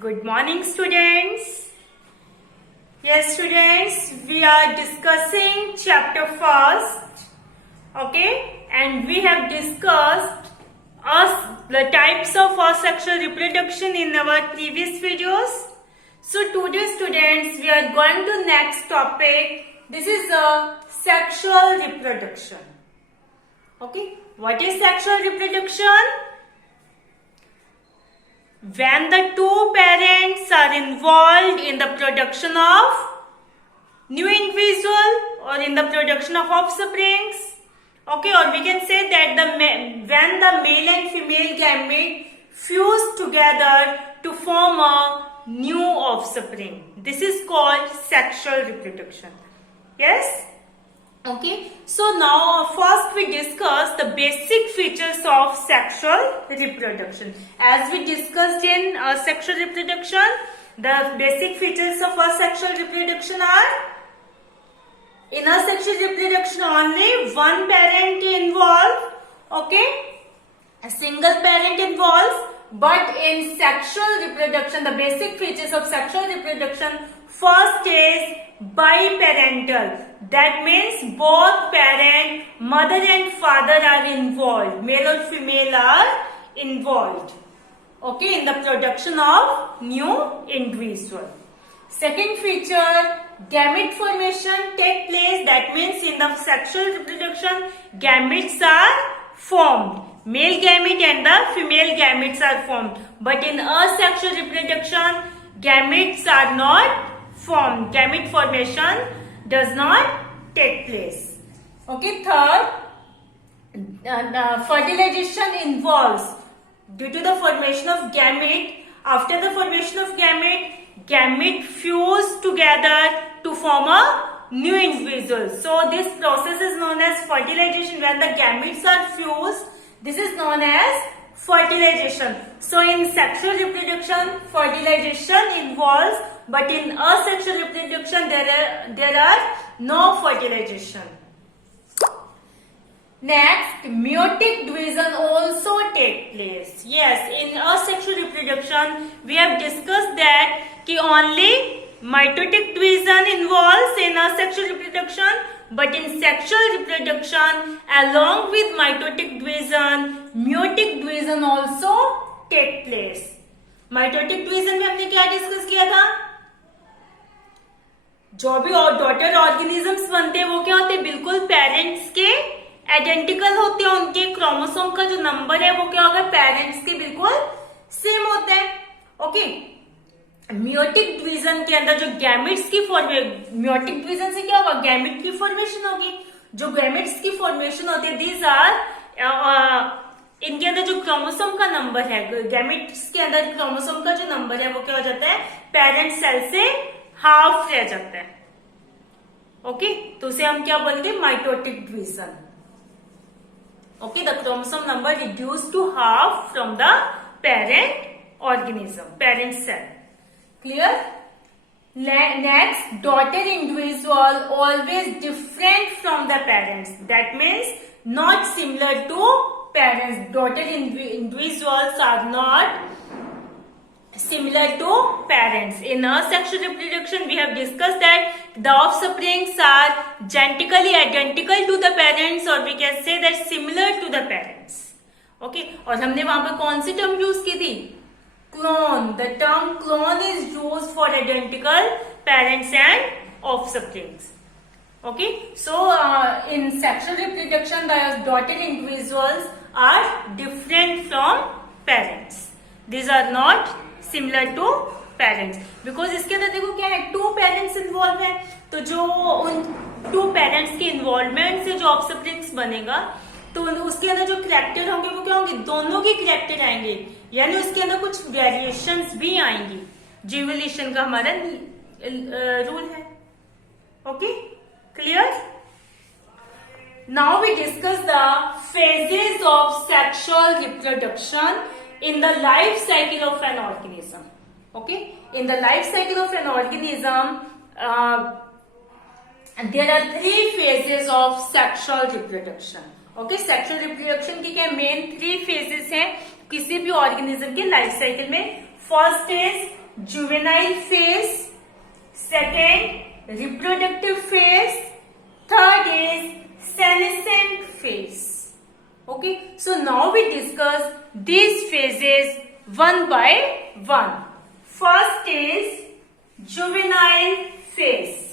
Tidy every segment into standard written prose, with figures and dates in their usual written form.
Good morning, students. Yes, students, we are discussing chapter first, okay? And we have discussed the types of asexual reproduction in our previous videos. So today, students, we are going to next topic. This is sexual reproduction. Okay, what is sexual reproduction? When the two parents are involved in the production of new individual or in the production of offsprings, okay, or we can say that when the male and female gamete fuse together to form a new offspring, this is called sexual reproduction. Yes? Okay, so now first we discuss the basic features of sexual reproduction. As we discussed in sexual reproduction, the basic features of asexual reproduction are: in asexual reproduction only one parent involved, okay, a single parent involves. But in sexual reproduction, the basic features of sexual reproduction, first is biparental. That means both parent, mother and father are involved. Male or female are involved. Okay, in the production of new individual. Second feature, gamete formation take place. That means in the sexual reproduction, gametes are formed. Male gamete and the female gametes are formed. But in asexual reproduction, gametes are not formed. Gamete formation does not take place. Okay, third, fertilization involves due to the formation of gamete. After the formation of gamete fuse together to form a new individual. So this process is known as fertilization. When the gametes are fused, this is known as fertilization. So in sexual reproduction, fertilization involves, but in asexual reproduction, there are no fertilization. Next, meiotic division also take place. Yes, in asexual reproduction, we have discussed that only mitotic division involves in asexual reproduction, but in sexual reproduction, along with mitotic division, meiotic division also take place. Mitotic division में हमने क्या discuss किया था? जो भी daughter organisms बनते हैं वो क्या होते हैं? बिल्कुल पेरेंट्स के आइडेंटिकल होते हैं. उनके क्रोमोसोम का जो नंबर है वो क्या होगा? पेरेंट्स के बिल्कुल सेम होता है. ओके, मियोटिक डिवीजन के अंदर जो गैमेट्स की मियोटिक डिवीजन से क्या होगा? गैमेट की फॉर्मेशन होगी. जो गैमेट्स की फॉर्मेशन होती है, दीज आर इनके अंदर जो क्रोमोसोम का नंबर है, गैमेट्स के अंदर क्रोमोसोम का जो नंबर है वो क्या हो जाता है? पेरेंट सेल से हाफ रह जाता है. ओके, तो उसे हम क्या बोलेंगे? Mitotic division. Okay, the chromosome number reduce to half from the parent organism, parent cell. Clear? Next, daughter individual always different from the parents. That means not similar to parents. Daughter individuals are not similar to parents. In asexual reproduction, we have discussed that the offsprings are genetically identical to the parents, or we can say that similar to the parents. Okay, और हमने वहां पर कौन सी term use की थी? Clone. The term clone is used for identical parents and offsprings. Okay, so in sexual reproduction, the daughter individuals are different from parents. These are not similar to parents. Because इसके अंदर देखो क्या है? To parents involve है. तो जो उन to parents के इन्वॉल्वमेंट से जो ऑफस्प्रिंग्स बनेगा, तो उसके अंदर जो कैरेक्टर होंगे वो क्या होंगे? दोनों के कैरेक्टर आएंगे. यानी उसके अंदर कुछ वेरिएशंस भी आएंगी. जिवोल्यूशन का हमारा रूल है. Okay, clear? Now we discuss the phases of sexual reproduction in the life cycle of an organism. Okay, in the life cycle of an organism, there are three phases of sexual reproduction. Okay, sexual reproduction की क्या main 3 phases हैं किसी भी organism के life cycle में. First is juvenile phase, second reproductive phase, third is senescent phase. Okay, so now we discuss these phases one by one. First is juvenile phase.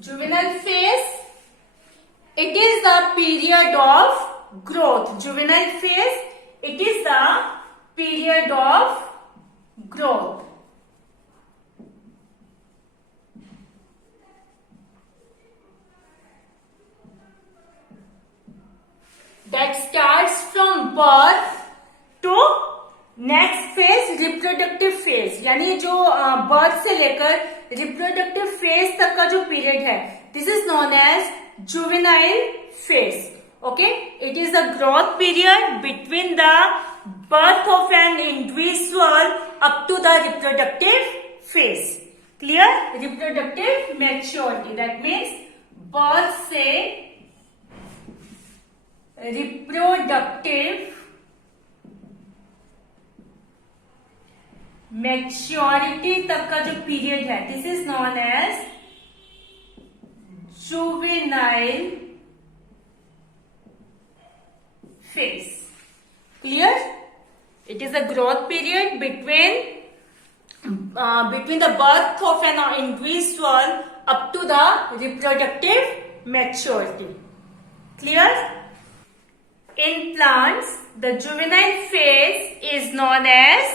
Juvenile phase, it is the period of growth. Juvenile phase, it is the period of growth. That starts from birth to next phase reproductive phase, यानी जो birth से लेकर reproductive phase तक का जो period है, this is known as juvenile phase. Okay, it is the growth period between the birth of an individual up to the reproductive phase. Clear? Reproductive maturity, that means birth से reproductive maturity तक का जो period है, this is known as juvenile phase. Clear? It is a growth period between the birth of an individual up to the reproductive maturity. Clear? In plants, the juvenile phase is known as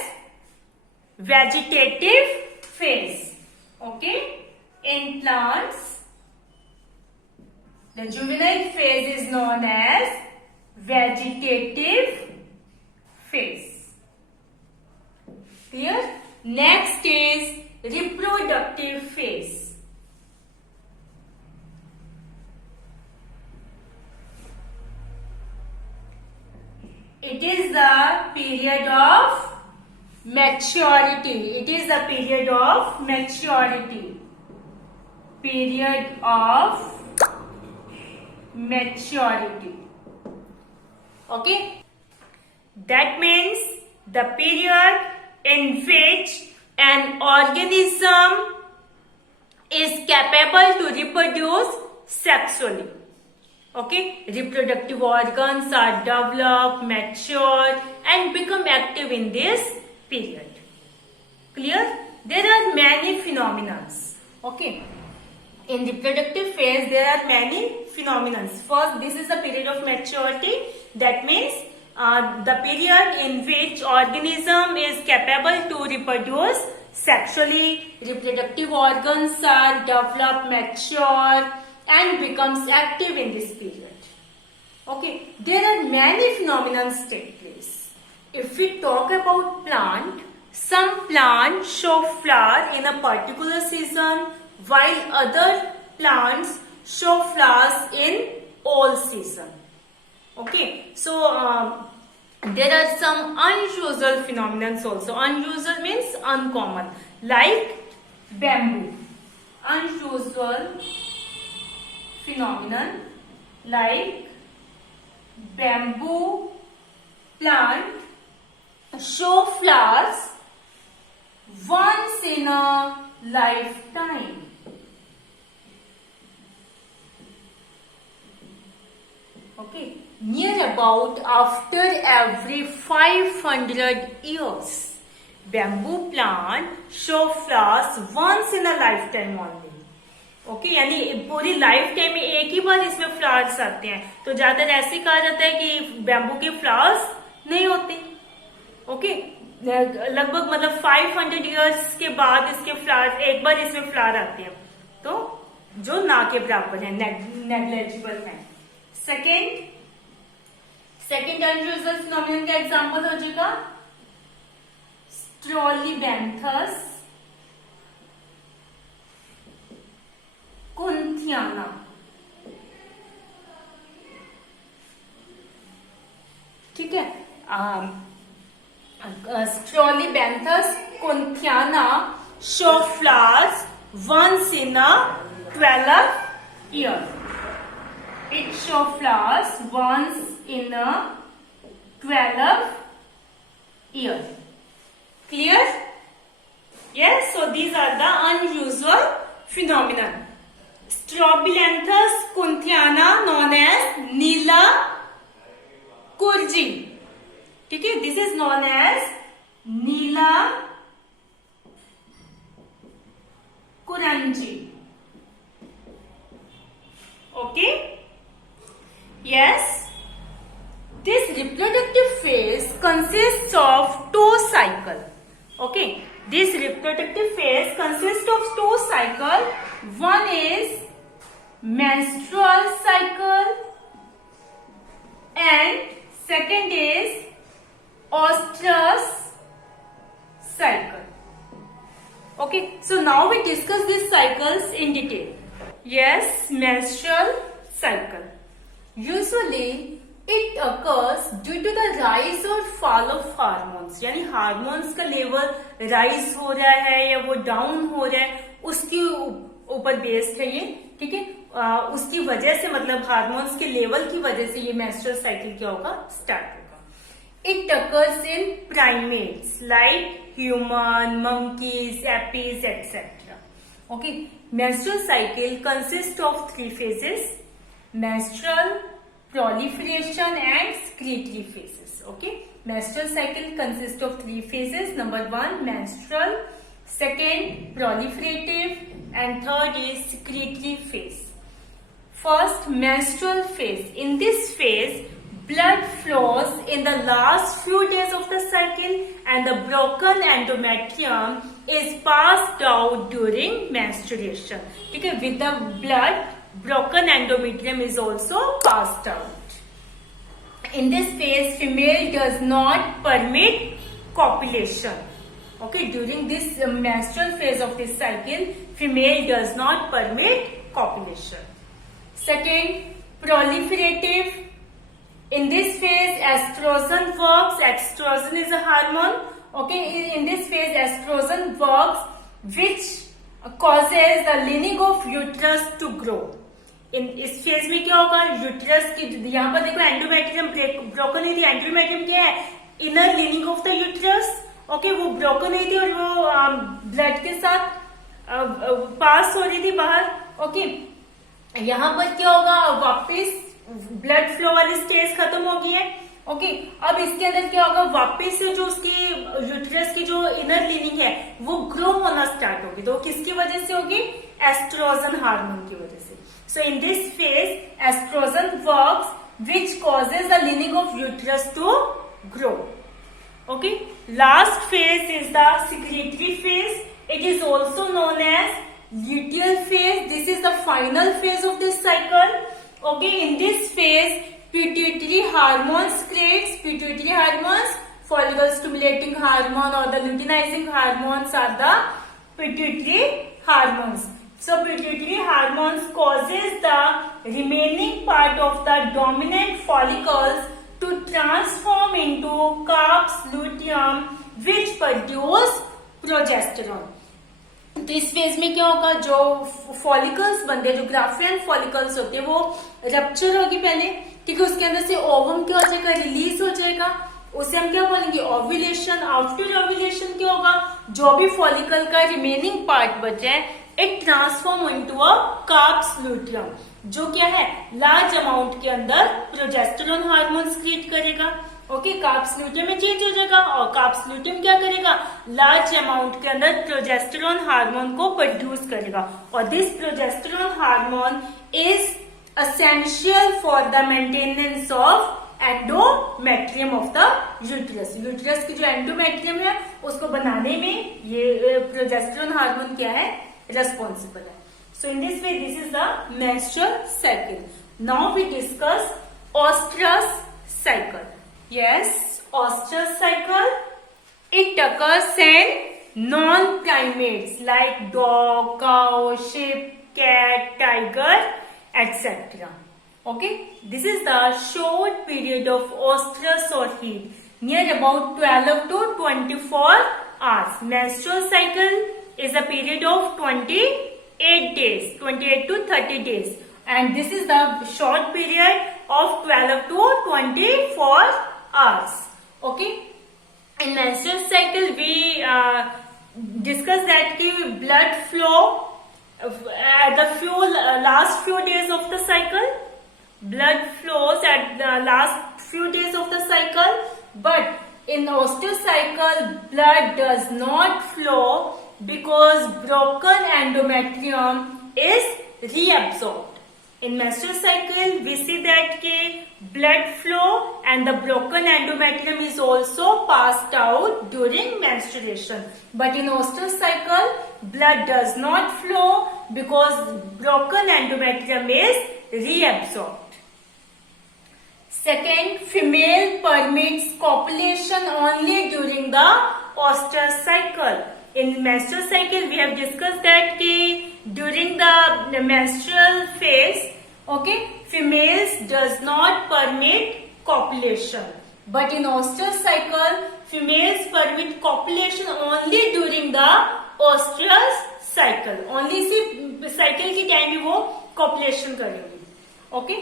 vegetative phase. Okay, in plants the juvenile phase is known as vegetative phase. Clear? Next is reproductive phase. It is the period of maturity. It is the period of maturity. Period of maturity. Okay? That means the period in which an organism is capable to reproduce sexually. Okay, reproductive organs are developed, mature and become active in this period. Clear? There are many phenomena. Okay, in reproductive phase there are many phenomena. First, this is the period of maturity. That means the period in which organism is capable to reproduce sexually. Reproductive organs are developed, mature and becomes active in this period. Okay, there are many phenomena take place. If we talk about plant, some plants show flower in a particular season, while other plants show flowers in all season. Okay, so there are some unusual phenomena also. Unusual means uncommon, like bamboo. Unusual phenomenon like bamboo plant show flowers once in a lifetime. Okay, near about after every 500 years, bamboo plant show flowers once in a lifetime only. Okay, यानी पूरी life time में एक ही बार इसमें flowers आते हैं. तो ज्यादातर ऐसे कहा जाता है कि बैम्बू के फ्लावर्स नहीं होते. ओके, लगभग मतलब 500 इयर्स के बाद इसके फ्लावर्स, एक बार इसमें फ्लावर आते हैं, तो जो ना के बराबर है, नेग्लिजिबल है. सेकेंड अनयूजुअल फिनोमिनन का एग्जांपल हो जाएगा स्ट्रोलीबैंथस कुंथियाना. ठीक है। Stolibanthes kunthiana show flowers once in a 12 year. It show flowers once in a 12 year. Clear? Yes, so these are the unusual phenomenon. Strobilanthes kunthiana known as Nila Kurji. ठीक है, this is known as Nila Kuranji. Okay? Yes. This reproductive phase consists of two cycles. Okay. This reproductive phase consists of two cycles. One is menstrual cycle and second is oestrus cycle. Okay, so now we discuss these cycles in detail. Yes, menstrual cycle. Usually it occurs due to the rise or fall of hormones. यानी hormones का level rise हो रहा है या वो down हो रहा है, उसके ऊपर बेस्ड है ये, ठीक है। उसकी वजह से, मतलब हार्मोन्स के लेवल की वजह से ये मेंस्ट्रुअल साइकिल क्या होगा, स्टार्ट होगा। It occurs in primates like human, monkeys, apes, etc. Okay, menstrual cycle consists of three phases: menstrual, proliferation and secretory phases. Okay, menstrual cycle consists of three phases. Number one, menstrual; second, proliferative; and third is secretory phase. First, menstrual phase. In this phase, blood flows in the last few days of the cycle and the broken endometrium is passed out during menstruation. ठीक है, with the blood, broken endometrium is also passed out. In this phase, female does not permit copulation. Okay, during this menstrual phase of this cycle, female does not permit copulation. Second, proliferative. In this phase, estrogen works. Estrogen is a hormone. Okay, in this phase, estrogen works, which causes the lining of uterus to grow. इस phase में क्या होगा, uterus की, यहाँ पर देखो endometrium broken हुई थी। एंडोमेट्रियम क्या है, inner leaning of the uterus. Okay, वो ब्रोकन हुई थी और वो ब्लड के साथ पास हो रही थी बाहर। ओके, यहाँ पर क्या होगा, वापस ब्लड फ्लो वाली स्टेज खत्म हो गई है। ओके, अब इसके अंदर क्या होगा, वापस से जो उसकी यूट्रस की जो इनर लिनिंग है वो ग्रो होना स्टार्ट होगी। तो किसकी वजह से होगी, एस्ट्रोजन हार्मोन की वजह से। So in this phase, estrogen works, which causes the lining of uterus to grow. Okay. Last phase is the secretory phase. It is also known as luteal phase. This is the final phase of this cycle. Okay. In this phase, pituitary hormone secretes. Pituitary hormones, follicle stimulating hormone or the luteinizing hormones are the pituitary hormones. So pituitary hormones causes the remaining part of the dominant follicles to transform into corpus luteum, which produce progesterone. तो इस phase में क्या होगा, जो follicles बनते हैं, जो Graafian follicles होते हैं, वो रप्चर होगी पहले। ठीक है, उसके अंदर से ओवम क्या हो जाएगा, रिलीज हो जाएगा। उसे हम क्या बोलेंगे, ओव्यूलेशन। आफ्टर ओव्यूलेशन क्या होगा, जो भी फॉलिकल का रिमेनिंग पार्ट बचा है, it transform into a carps luteum, जो क्या है, लार्ज अमाउंट के अंदर प्रोजेस्टेरोन हार्मोन क्रिएट करेगा। ओके, कार्प्स लूटियम में चेंज हो जाएगा और कार्प्स लूटियम क्या करेगा, लार्ज अमाउंट के अंदर प्रोजेस्टेरोन हार्मोन को प्रोड्यूस करेगा। और this progesterone hormone is essential for the maintenance of endometrium of the uterus. Uterus की जो एंडोमेट्रियम है उसको बनाने में ये प्रोजेस्टेरोन हार्मोन क्या है, responsible है। So in this way, this is the menstrual cycle. Now we discuss oestrus cycle. Yes, oestrus cycle. It occurs in non-primates like dog, cow, sheep, cat, tiger, etc. Okay, this is the short period of oestrus or heat, near about 12 to 24 hours. Menstrual cycle is a period of 28 days, 28 to 30 days, and this is the short period of 12 to 24 hours. Okay, in menstrual cycle we discussed that the blood flow at the last few days of the cycle. Blood flows at the last few days of the cycle, but in oestrus cycle blood does not flow because broken endometrium is reabsorbed. In menstrual cycle we see that the blood flow and the broken endometrium is also passed out during menstruation, but in oestrus cycle blood does not flow because broken endometrium is reabsorbed. Second, female permits copulation only during the oestrus cycle. In menstrual cycle, we have discussed that during the menstrual phase, okay, females does not permit copulation. But in oestrus cycle, females permit copulation only during the oestrus cycle. Only इसी cycle के time में वो copulation करेंगी. Okay.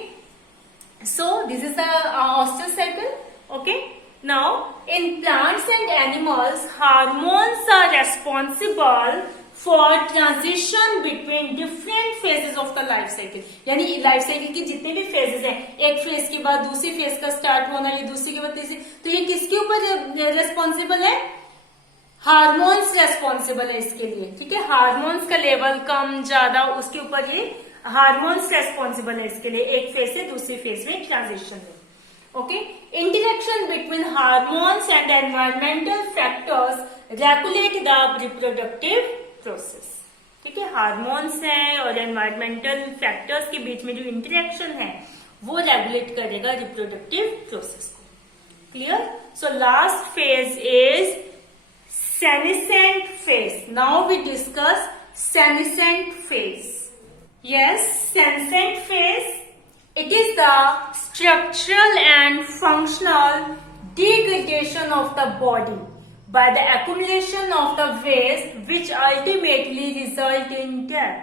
So this is the oestrus cycle. Okay. Now in plants and animals, hormones are responsible for transition between different phases of the life cycle. यानी life cycle की जितने भी phases हैं, एक फेज के बाद दूसरी फेज का स्टार्ट होना, ये दूसरी के बाद तीसरी, तो ये किसके ऊपर रेस्पॉन्सिबल है? हार्मोन्स रेस्पॉन्सिबल है इसके लिए. ठीक है, हार्मोन्स का लेवल कम ज्यादा उसके ऊपर ये हार्मोन्स रेस्पॉन्सिबल है इसके लिए, एक फेज से दूसरी फेज में ट्रांजिशन में. Okay, interaction between hormones and environmental factors regulate the reproductive process. ठीक है, हार्मोन्स हैं और एनवायरमेंटल फैक्टर्स के बीच में जो इंटरेक्शन है वो रेगुलेट करेगा रिप्रोडक्टिव प्रोसेस को. Clear? So last phase is senescent phase. Now we discuss senescent phase. Yes, senescent phase, it is the structural and functional degradation of the body by the accumulation of the waste which ultimately result in death.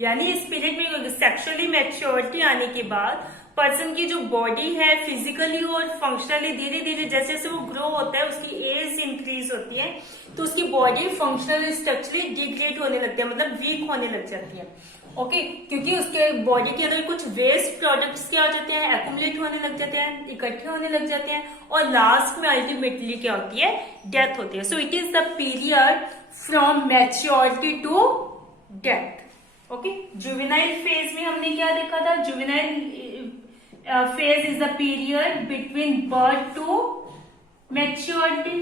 यानी इस period में sexually maturity आने के बाद person की जो body है physically और फंक्शनली धीरे धीरे जैसे जैसे वो ग्रो होता है, उसकी एज इंक्रीज होती है, तो उसकी बॉडी फंक्शनली स्ट्रक्चरली डिग्रेड होने लगती है, मतलब वीक होने लग जाती है. ओके, क्योंकि उसके बॉडी के अंदर कुछ वेस्ट प्रोडक्ट्स क्या हो जाते हैं, एक्यूमुलेट होने लग जाते हैं, इकट्ठे होने लग जाते हैं, और लास्ट में अल्टीमेटली क्या होती है, डेथ होती है. So it is the period from maturity to death. Okay, juvenile phase में हमने क्या देखा था? Juvenile phase is the period between birth to maturity.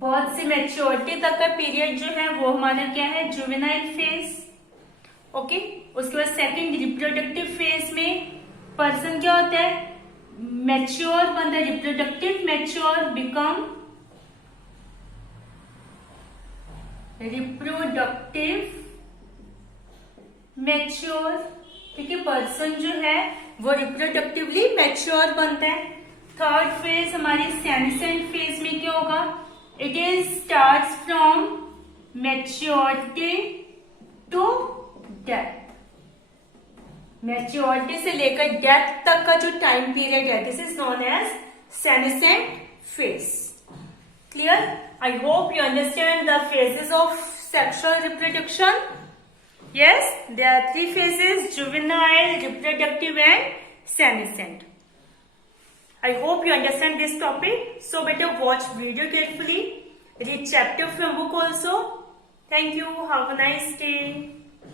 Birth से मैच्योरिटी तक का पीरियड जो है वो हमारा क्या है? Juvenile phase. ओके, उसके बाद सेकंड रिप्रोडक्टिव फेज में पर्सन क्या होता है? मैच्योर बनता है, reproductive mature become reproductive mature. ठीक है, पर्सन जो है वो रिप्रोडक्टिवली मैच्योर बनता है. थर्ड फेज हमारी सेनेसेंट फेज में क्या होगा? It is starts from maturity to death. Maturity से लेकर डेथ तक का जो टाइम पीरियड है, this is known as senescent phase. Clear? I hope you understand the phases of sexual reproduction. Yes, there are three phases: juvenile, reproductive and senescent. I hope you understand this topic. So better watch video carefully. Read chapter from book also. Thank you. Have a nice day.